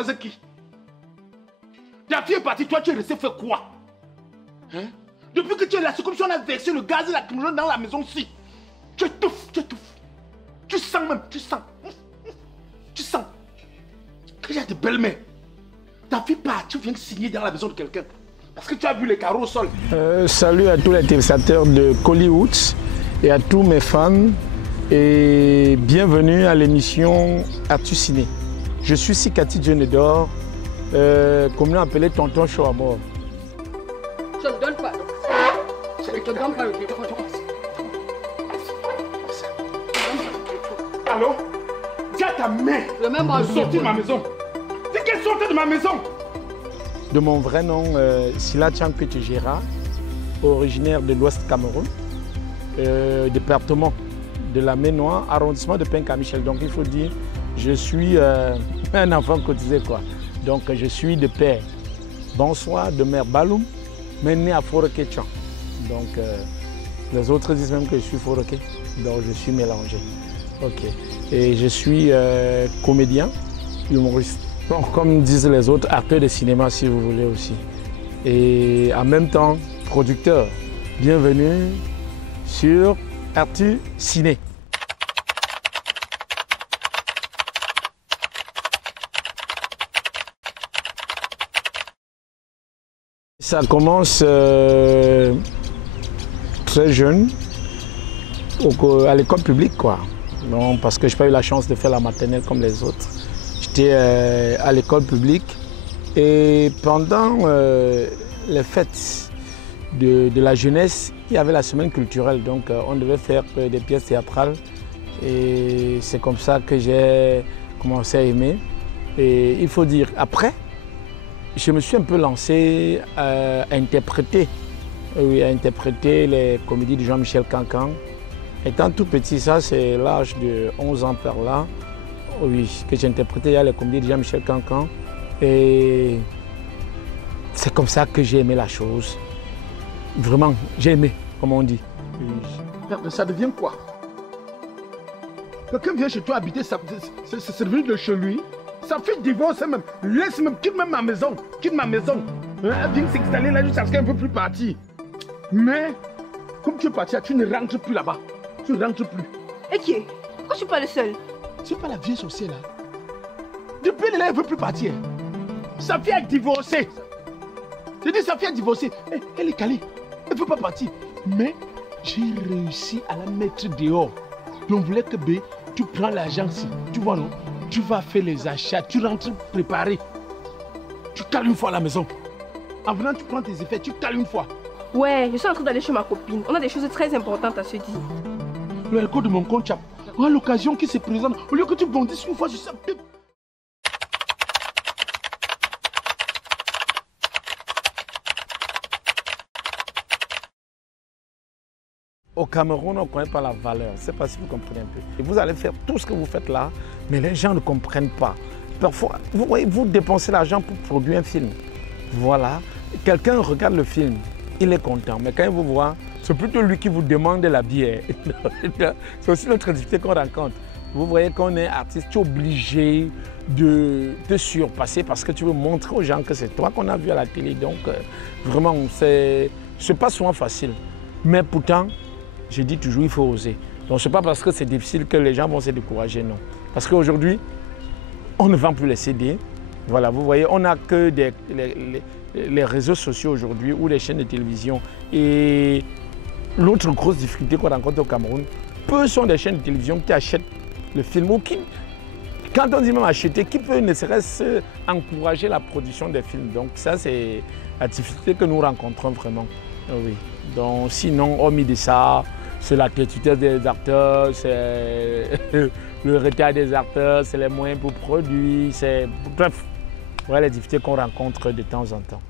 croisé qui? Ta fille est partie, toi tu es resté faire quoi? Hein? Depuis que tu es là, c'est comme si on a versé le gaz et la lacrymogène dans la maison-ci. Tu étouffes, tu étouffes. Tu sens même, tu sens. Tu sens. Que j'ai de belles-mères. Ta fille part, tu viens signer dans la maison de quelqu'un. Parce que tu as vu les carreaux au sol. Salut à tous les téléspectateurs de Collywood et à tous mes fans. Et bienvenue à l'émission Artu Ciné. Je suis Sikati Djenedor, communément appelé Tonton Show à mort. Je ne donne pas. Je ne te donne pas le téléphone. Allô? Dis à ta mère de sortir de ma maison. Dis qu'elle sorte de ma maison. De mon vrai nom, Sila Tchampete Gera, originaire de l'Ouest Cameroun, département de la Ménois, arrondissement de Penka-Michel. Donc il faut dire, je suis un enfant cotisé quoi. Donc je suis de père Bonsoir, de mère Baloum, mais né à Foroké-Tchan. Donc les autres disent même que je suis Foroké, donc je suis mélangé. Ok. Et je suis comédien, humoriste. Donc, comme disent les autres, acteur de cinéma si vous voulez aussi. Et en même temps, producteur. Bienvenue sur Artu Ciné. Ça commence très jeune, à l'école publique quoi. Non, parce que je n'ai pas eu la chance de faire la maternelle comme les autres. J'étais à l'école publique et pendant les fêtes de la jeunesse, il y avait la semaine culturelle, donc on devait faire des pièces théâtrales et c'est comme ça que j'ai commencé à aimer. Et il faut dire, après, je me suis un peu lancé à interpréter les comédies de Jean-Michel Cancan. Étant tout petit, ça c'est l'âge de 11 ans par là, oui, que j'ai interprété les comédies de Jean-Michel Cancan. Et c'est comme ça que j'ai aimé la chose. Vraiment, j'ai aimé, comme on dit. Oui. Ça devient quoi? Quelqu'un vient chez toi habiter, c'est devenu de chez lui. Ça fait divorce même. Laisse même, quitte même ma maison. Quitte ma maison. Elle vient s'installer là juste parce qu'elle ne veut plus partir. Mais, comme tu es parti, tu ne rentres plus là-bas. Tu ne rentres plus. Et qui est? Pourquoi je suis pas le seul? C'est pas la vieille sorcière là. Depuis là, elle ne veut plus partir. Sa fille a divorcé. Je dis sa fille a divorcé. Elle est calée. Elle ne veut pas partir. Mais j'ai réussi à la mettre dehors. Donc, on voulait que B, tu prends l'argent ici. Tu vois non? Tu vas faire les achats. Tu rentres préparé. Tu cales une fois à la maison. En venant, tu prends tes effets. Tu cales une fois. Ouais, je suis en train d'aller chez ma copine. On a des choses très importantes à se dire. Le alcool de mon compte, tu as l'occasion qui se présente. Au lieu que tu bondisses une fois sur ça. Au Cameroun, on ne connaît pas la valeur. Je ne sais pas si vous comprenez un peu. Et vous allez faire tout ce que vous faites là, mais les gens ne comprennent pas. Parfois, vous voyez, vous dépensez l'argent pour produire un film. Voilà. Quelqu'un regarde le film, il est content. Mais quand il vous voit, c'est plutôt lui qui vous demande la bière. C'est aussi notre difficulté qu'on rencontre. Vous voyez qu'on est artiste, tu es obligé de te surpasser parce que tu veux montrer aux gens que c'est toi qu'on a vu à la télé. Donc, vraiment, c'est pas souvent facile. Mais pourtant, je dis toujours, il faut oser. Donc, ce n'est pas parce que c'est difficile que les gens vont se décourager, non. Parce qu'aujourd'hui, on ne vend plus les CD. Voilà, vous voyez, on n'a que les réseaux sociaux aujourd'hui ou les chaînes de télévision. Et l'autre grosse difficulté qu'on rencontre au Cameroun, peu sont des chaînes de télévision qui achètent le film ou qui, quand on dit même acheter, qui peut ne serait-ce encourager la production des films. Donc ça, c'est la difficulté que nous rencontrons vraiment. Oui. Donc sinon, hormis de ça, c'est la qualité des acteurs, c'est le retard des acteurs, c'est les moyens pour produire, c'est bref, voilà les difficultés qu'on rencontre de temps en temps.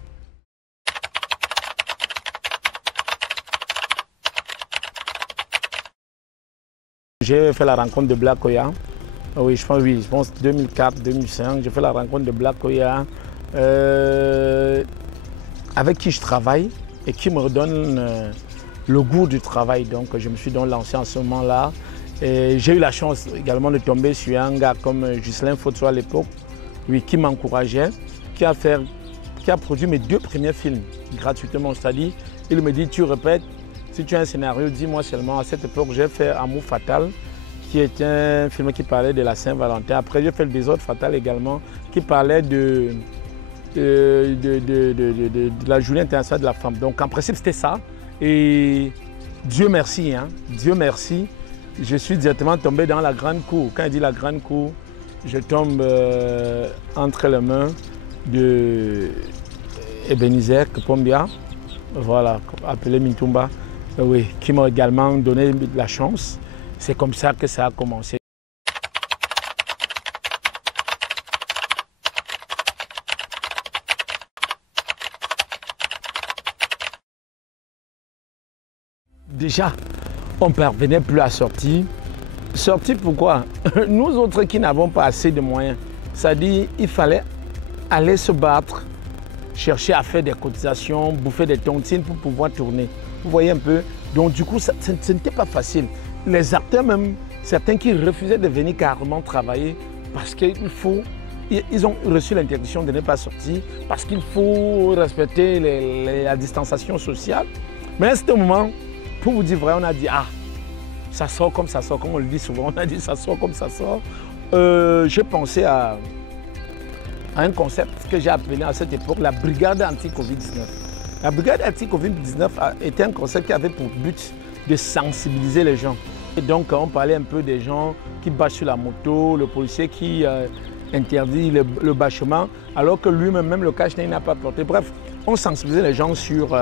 J'ai fait la rencontre de Black Oya. Oui, je pense 2004-2005. J'ai fait la rencontre de Black Oya avec qui je travaille et qui me redonne le goût du travail. Donc je me suis donc lancé en ce moment-là. J'ai eu la chance également de tomber sur un gars comme Ghislain Fotso à l'époque, oui, qui m'encourageait, qui a produit mes 2 premiers films gratuitement. C'est-à-dire, il me dit, tu répètes, si tu as un scénario, dis-moi seulement. À cette époque, j'ai fait Amour Fatal, qui est un film qui parlait de la Saint-Valentin. Après, j'ai fait Le Désordre Fatal également, qui parlait de la Journée internationale de la femme. Donc, en principe, c'était ça. Et Dieu merci, hein, Dieu merci, je suis directement tombé dans la grande cour. Quand il dit la grande cour, je tombe entre les mains de Ebenezer Kepombia, voilà, appelé Mintumba, oui, qui m'a également donné la chance. C'est comme ça que ça a commencé. Déjà, on ne parvenait plus à sortir. Sortir pourquoi? Nous autres qui n'avons pas assez de moyens. C'est-à-dire qu'il fallait aller se battre, chercher à faire des cotisations, bouffer des tontines pour pouvoir tourner. Vous voyez un peu? Donc du coup, ce n'était pas facile. Les acteurs même, certains qui refusaient de venir carrément travailler parce qu'ils ont reçu l'interdiction de ne pas sortir, parce qu'il faut respecter la distanciation sociale. Mais à ce moment, pour vous dire vrai, on a dit, ah, ça sort, comme on le dit souvent, on a dit ça sort comme ça sort. J'ai pensé à un concept que j'ai appelé à cette époque la brigade anti-Covid-19. La brigade anti-Covid-19 était un concept qui avait pour but de sensibiliser les gens. Et donc on parlait un peu des gens qui bâchent sur la moto, le policier qui interdit le bâchement, alors que lui-même, même le cache-nez, il n'a pas porté. Bref, on sensibilisait les gens sur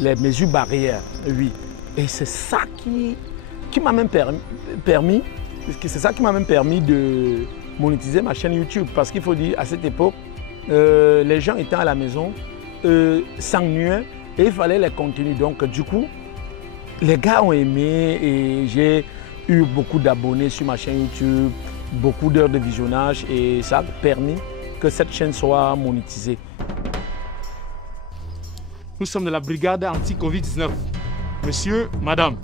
les mesures barrières, oui. Et c'est ça qui m'a même permis de monétiser ma chaîne YouTube. Parce qu'il faut dire, à cette époque, les gens étant à la maison, s'ennuyaient et il fallait les continuer. Donc du coup, les gars ont aimé et j'ai eu beaucoup d'abonnés sur ma chaîne YouTube, beaucoup d'heures de visionnage et ça a permis que cette chaîne soit monétisée. Nous sommes de la brigade anti-Covid-19. Monsieur, madame,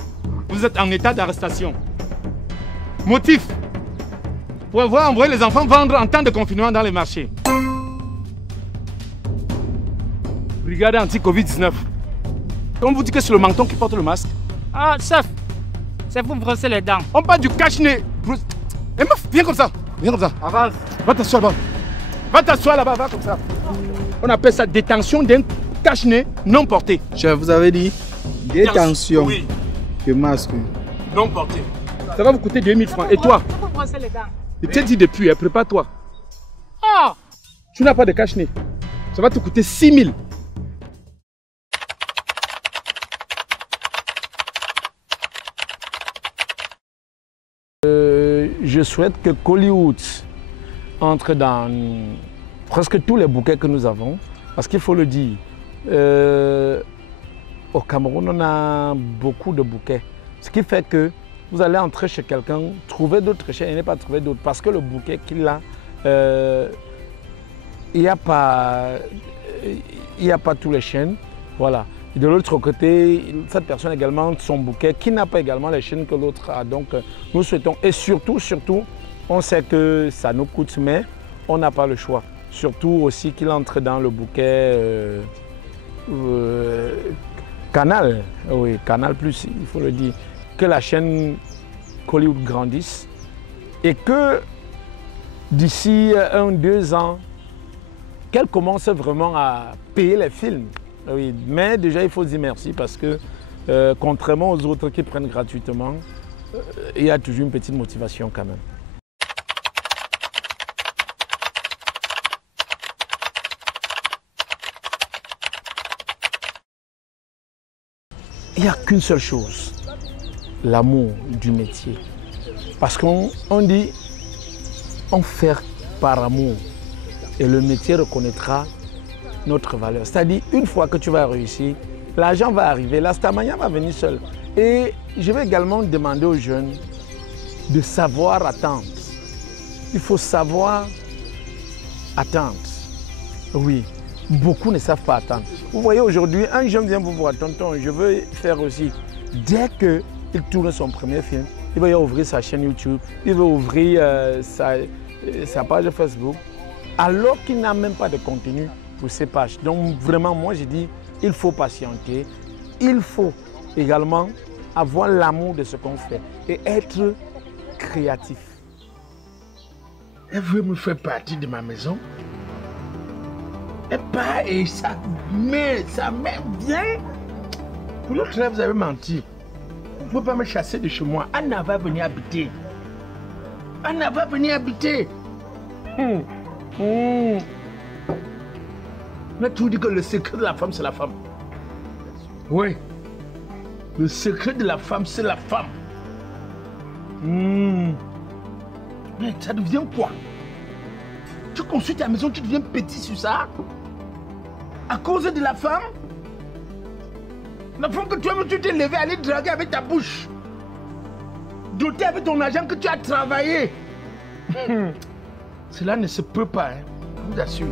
vous êtes en état d'arrestation. Motif: pour avoir envoyé les enfants vendre en temps de confinement dans les marchés. Brigade anti-Covid-19. Quand on vous dit que c'est le menton qui porte le masque. Ah, chef, c'est pour brosser les dents. On parle du cache-nez. Eh meuf, viens comme ça. Viens comme ça. Avance. Va t'asseoir là-bas. Va t'asseoir là-bas, va comme ça. On appelle ça détention d'un cache-nez non porté. Chef, vous avez dit détention oui. de masque non porté. Ça va vous coûter 2000 francs. Et toi? C'est pour brosser les dents. Je t'ai dit depuis, prépare-toi. Oh! Tu n'as pas de cache-nez. Ça va te coûter 6000. Je souhaite que Kollywood entre dans presque tous les bouquets que nous avons, parce qu'il faut le dire, au Cameroun, on a beaucoup de bouquets. Ce qui fait que vous allez entrer chez quelqu'un, trouver d'autres chaînes et ne pas trouver d'autres, parce que le bouquet qu'il a, il n'y a pas toutes les chaînes. Voilà. Et de l'autre côté, cette personne également, son bouquet, qui n'a pas également les chaînes que l'autre a. Donc, nous souhaitons, et surtout, on sait que ça nous coûte, mais on n'a pas le choix. Surtout aussi qu'il entre dans le bouquet Canal, oui, Canal+, il faut le dire. Que la chaîne Kollywood grandisse et que d'ici 1-2 ans, qu'elle commence vraiment à payer les films. Oui, mais déjà, il faut dire merci parce que, contrairement aux autres qui prennent gratuitement, il y a toujours une petite motivation quand même. Il n'y a qu'une seule chose, l'amour du métier. Parce qu'on dit, on fait par amour et le métier reconnaîtra notre valeur. C'est-à-dire, une fois que tu vas réussir, l'argent va arriver, la stamania va venir seule. Et je vais également demander aux jeunes de savoir attendre. Il faut savoir attendre. Oui, beaucoup ne savent pas attendre. Vous voyez aujourd'hui, un jeune vient vous voir, tonton, je veux faire aussi. Dès qu'il tourne son premier film, il va ouvrir sa chaîne YouTube, il va ouvrir sa page Facebook. alors qu'il n'a même pas de contenu pour ces pages. Donc vraiment, moi j'ai dit, il faut patienter, il faut également avoir l'amour de ce qu'on fait et être créatif. Elle veut me faire partie de ma maison. Elle part et ça met bien. Pour l'autre là, vous avez menti. Vous ne pouvez pas me chasser de chez moi. Anna va venir habiter. Anna va venir habiter. On a toujours dit que le secret de la femme, c'est la femme. Oui. Le secret de la femme, c'est la femme. Mais ça devient quoi? Tu construis ta maison, tu deviens petit sur ça? À cause de la femme? La femme que toi-même tu t'es levé, aller draguer avec ta bouche. Doter avec ton argent que tu as travaillé. Cela ne se peut pas, hein, je vous assure.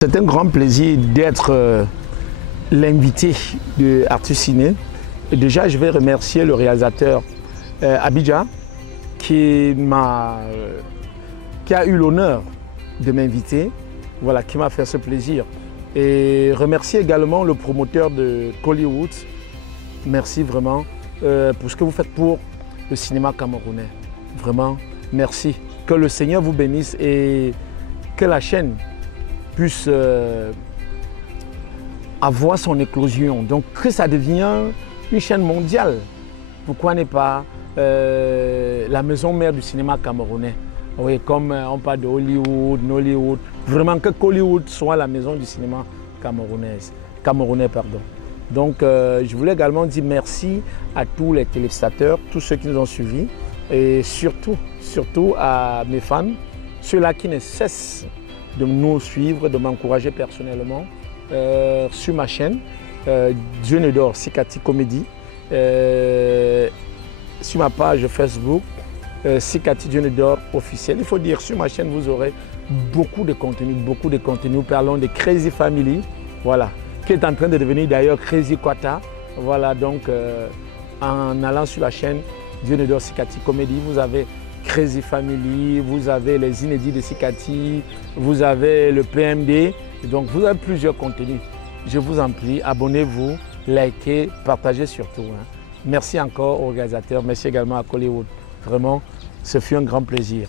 C'est un grand plaisir d'être l'invité de Arthur Ciné. Et déjà, je vais remercier le réalisateur Abidja qui a eu l'honneur de m'inviter, voilà, qui m'a fait ce plaisir. Et remercier également le promoteur de Hollywood. Merci vraiment pour ce que vous faites pour le cinéma camerounais. Vraiment, merci. Que le Seigneur vous bénisse et que la chaîne puisse avoir son éclosion. Donc que ça devienne une chaîne mondiale. Pourquoi n'est pas la maison mère du cinéma camerounais? Oui, comme on parle de Hollywood, Nollywood. Vraiment que Hollywood soit la maison du cinéma camerounais. Donc je voulais également dire merci à tous les téléspectateurs, tous ceux qui nous ont suivis et surtout à mes fans, ceux-là qui ne cessent de nous suivre, de m'encourager personnellement sur ma chaîne Dieu ne dort, Sikati Comedy, sur ma page Facebook Sikati Dieu ne dort officiel. Il faut dire sur ma chaîne vous aurez beaucoup de contenu. Nous parlons de Crazy Family, voilà, qui est en train de devenir d'ailleurs Crazy Kwata. Voilà, donc en allant sur la chaîne Dieu ne dort Sikati Comedy, vous avez Crazy Family, vous avez les inédits de Sikati, vous avez le PMD, donc vous avez plusieurs contenus. Je vous en prie, abonnez-vous, likez, partagez surtout. Hein. Merci encore aux organisateurs, merci également à Hollywood. Vraiment, ce fut un grand plaisir.